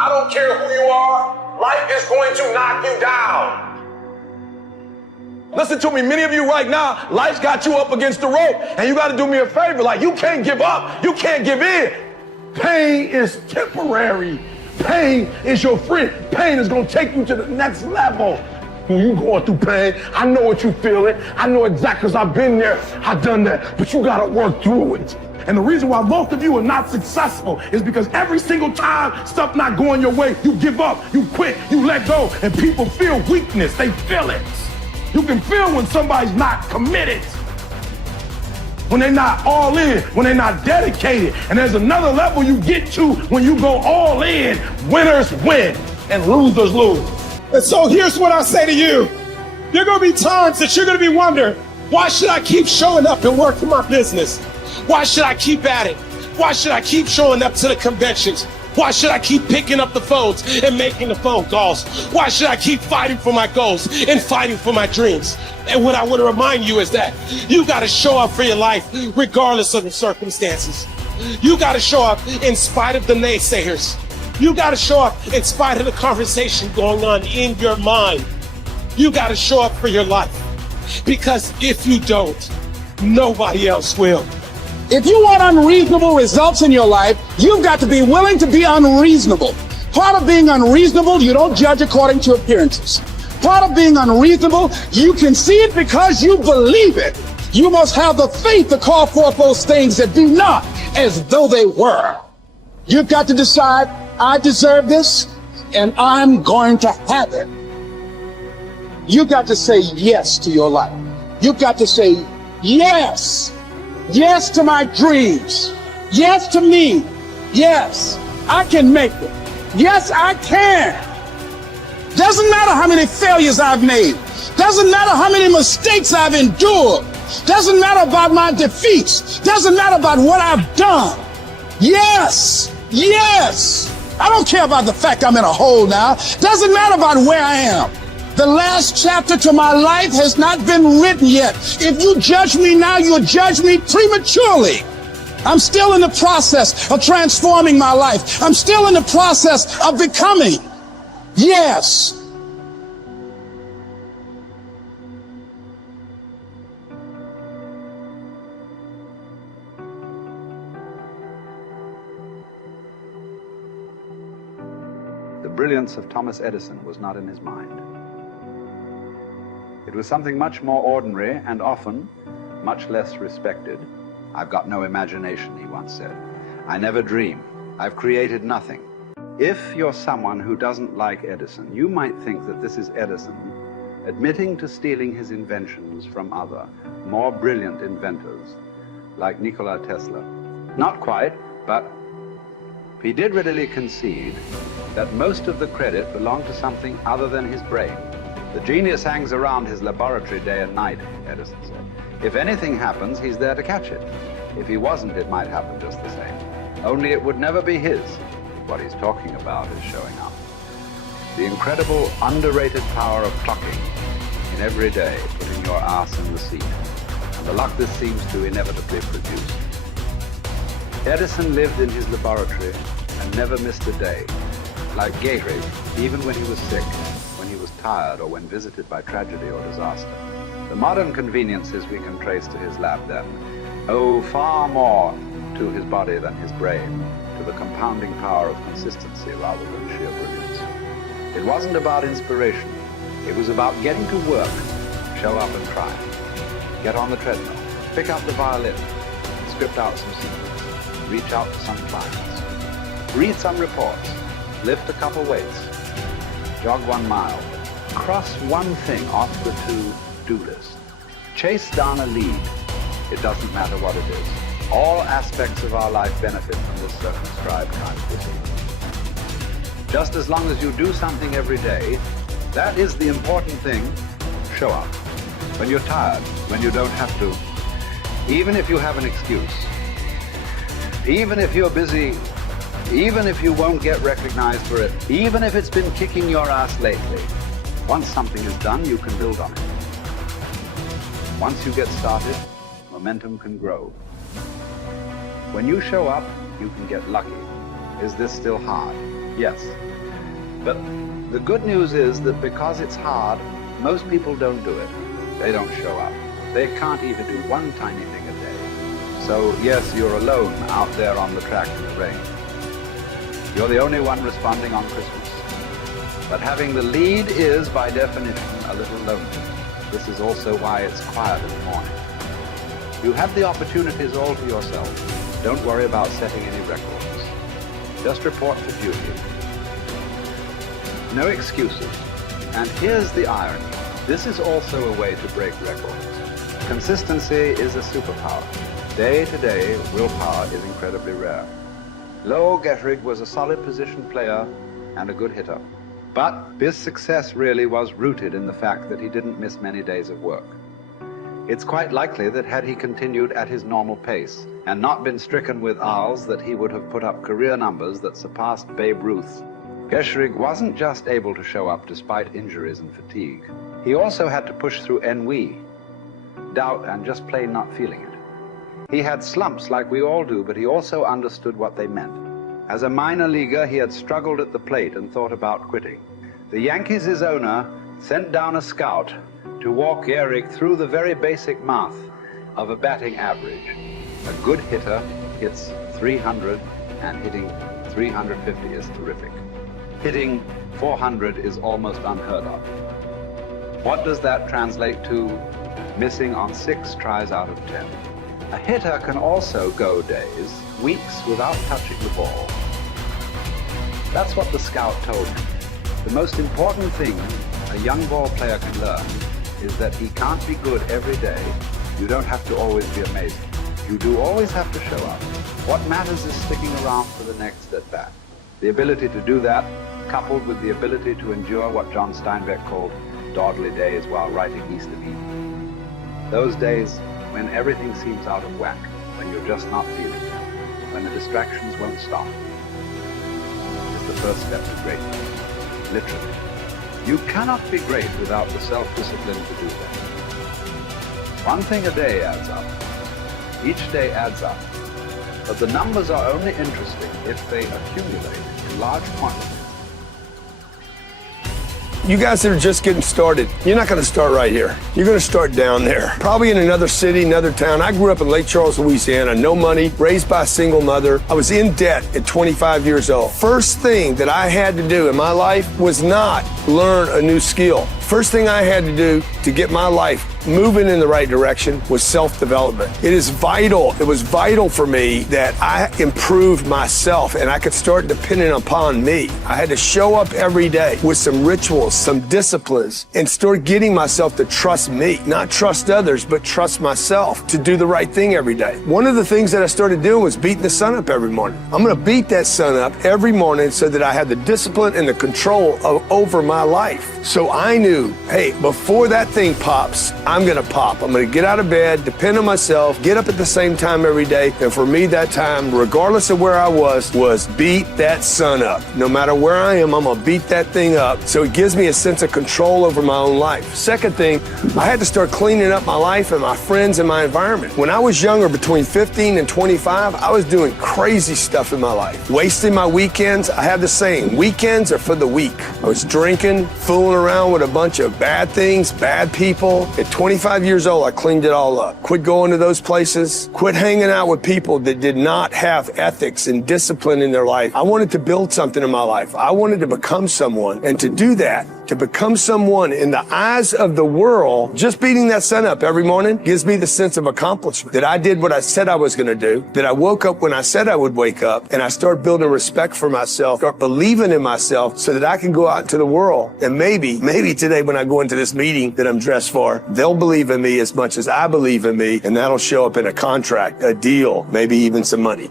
I don't care who you are, life is going to knock you down. Listen to me, many of you right now, life's got you up against the rope, and you got to do me a favor. Like, you can't give up. You can't give in. Pain is temporary. Pain is your friend. Pain is going to take you to the next level. When you going through pain, I know what you feeling. I know exactly, because I've been there. I've done that. But you got to work through it. And the reason why most of you are not successful is because every single time stuff not going your way, you give up, you quit, you let go, and people feel weakness. They feel it. You can feel when somebody's not committed, when they're not all in, when they're not dedicated. And there's another level you get to when you go all in. Winners win and losers lose. And so here's what I say to you. There are going to be times that you're going to be wondering, why should I keep showing up and working my business? Why should I keep at it? Why should I keep showing up to the conventions? Why should I keep picking up the phones and making the phone calls? Why should I keep fighting for my goals and fighting for my dreams? And what I want to remind you is that you got to show up for your life regardless of the circumstances. You got to show up in spite of the naysayers. You got to show up in spite of the conversation going on in your mind. You got to show up for your life, because if you don't, nobody else will. If you want unreasonable results in your life, you've got to be willing to be unreasonable. Part of being unreasonable, you don't judge according to appearances. Part of being unreasonable, you can see it because you believe it. You must have the faith to call forth those things that be not as though they were. You've got to decide, I deserve this, and I'm going to have it. You've got to say yes to your life. You've got to say yes. Yes to my dreams. Yes to me. Yes, I can make it. Yes, I can. Doesn't matter how many failures I've made. Doesn't matter how many mistakes I've endured. Doesn't matter about my defeats. Doesn't matter about what I've done. Yes, yes. I don't care about the fact I'm in a hole now. Doesn't matter about where I am. The last chapter to my life has not been written yet. If you judge me now, you'll judge me prematurely. I'm still in the process of transforming my life. I'm still in the process of becoming. Yes. The brilliance of Thomas Edison was not in his mind. It was something much more ordinary and often much less respected. I've got no imagination, he once said. I never dream. I've created nothing. If you're someone who doesn't like Edison, you might think that this is Edison admitting to stealing his inventions from other, more brilliant inventors, like Nikola Tesla. Not quite, but he did readily concede that most of the credit belonged to something other than his brain. The genius hangs around his laboratory day and night, Edison said. If anything happens, he's there to catch it. If he wasn't, it might happen just the same. Only it would never be his. What he's talking about is showing up. The incredible, underrated power of plucking in every day, putting your ass in the seat, and the luck this seems to inevitably produce. Edison lived in his laboratory and never missed a day. Like Gehrig, even when he was sick, when he was tired, or when visited by tragedy or disaster. The modern conveniences we can trace to his lab then owe far more to his body than his brain, to the compounding power of consistency rather than sheer brilliance. It wasn't about inspiration. It was about getting to work, show up and try. Get on the treadmill, pick up the violin, script out some scenes, reach out to some clients, read some reports, lift a couple weights, jog 1 mile, cross one thing off the to-do list, chase down a lead. It doesn't matter what it is. All aspects of our life benefit from this circumscribed kind of routine. Just as long as you do something every day, that is the important thing. Show up. When you're tired, when you don't have to, even if you have an excuse, even if you're busy, even if you won't get recognized for it, even if it's been kicking your ass lately, once something is done, you can build on it. Once you get started, momentum can grow. When you show up, you can get lucky. Is this still hard? Yes. But the good news is that because it's hard, most people don't do it. They don't show up. They can't even do one tiny thing a day. So yes, you're alone out there on the track in the rain. You're the only one responding on Christmas. But having the lead is, by definition, a little lonely. This is also why it's quiet in the morning. You have the opportunities all to yourself. Don't worry about setting any records. Just report to duty. No excuses. And here's the irony. This is also a way to break records. Consistency is a superpower. Day to day, willpower is incredibly rare. Lowell Gettrig was a solid position player and a good hitter. But his success really was rooted in the fact that he didn't miss many days of work. It's quite likely that had he continued at his normal pace and not been stricken with ALS, that he would have put up career numbers that surpassed Babe Ruth's. Gettrig wasn't just able to show up despite injuries and fatigue. He also had to push through ennui, doubt, and just plain not feeling it. He had slumps like we all do, but he also understood what they meant. As a minor leaguer, he had struggled at the plate and thought about quitting. The Yankees' owner sent down a scout to walk Gehrig through the very basic math of a batting average. A good hitter hits 300, and hitting 350 is terrific. Hitting 400 is almost unheard of. What does that translate to? Missing on 6 tries out of 10. A hitter can also go days, weeks without touching the ball. That's what the scout told him. The most important thing a young ball player can learn is that he can't be good every day. You don't have to always be amazing. You do always have to show up. What matters is sticking around for the next at-bat. The ability to do that, coupled with the ability to endure what John Steinbeck called dawdly days while writing East of Eden. Those days when everything seems out of whack, when you're just not feeling it, when the distractions won't stop, is the first step to greatness. Literally. You cannot be great without the self-discipline to do that. One thing a day adds up. Each day adds up. But the numbers are only interesting if they accumulate in large quantities. You guys that are just getting started, you're not going to start right here. You're going to start down there. Probably in another city, another town. I grew up in Lake Charles, Louisiana. No money, raised by a single mother. I was in debt at 25 years old. First thing that I had to do in my life was not learn a new skill. First thing I had to do to get my life moving in the right direction was self-development. It is vital. It was vital for me that I improved myself and I could start depending upon me. I had to show up every day with some rituals, some disciplines, and start getting myself to trust me, not trust others, but trust myself to do the right thing every day. One of the things that I started doing was beating the sun up every morning. I'm going to beat that sun up every morning so that I have the discipline and the control over my life. So I knew, hey, before that thing pops, I'm going to pop. I'm going to get out of bed, depend on myself, get up at the same time every day. And for me, that time, regardless of where I was beat that sun up. No matter where I am, I'm going to beat that thing up. So it gives me a sense of control over my own life. Second thing, I had to start cleaning up my life and my friends and my environment. When I was younger, between 15 and 25, I was doing crazy stuff in my life. Wasting my weekends. I have the saying, weekends are for the weak. I was drinking, fooling around with a bunch of bad things, bad people. At 25 years old, I cleaned it all up. Quit going to those places. Quit hanging out with people that did not have ethics and discipline in their life. I wanted to build something in my life. I wanted to become someone. And to do that, to become someone in the eyes of the world, just beating that sun up every morning gives me the sense of accomplishment that I did what I said I was going to do, that I woke up when I said I would wake up, and I start building respect for myself, start believing in myself so that I can go out into the world. And maybe today when I go into this meeting that I'm dressed for, they'll believe in me as much as I believe in me, and that'll show up in a contract, a deal, maybe even some money.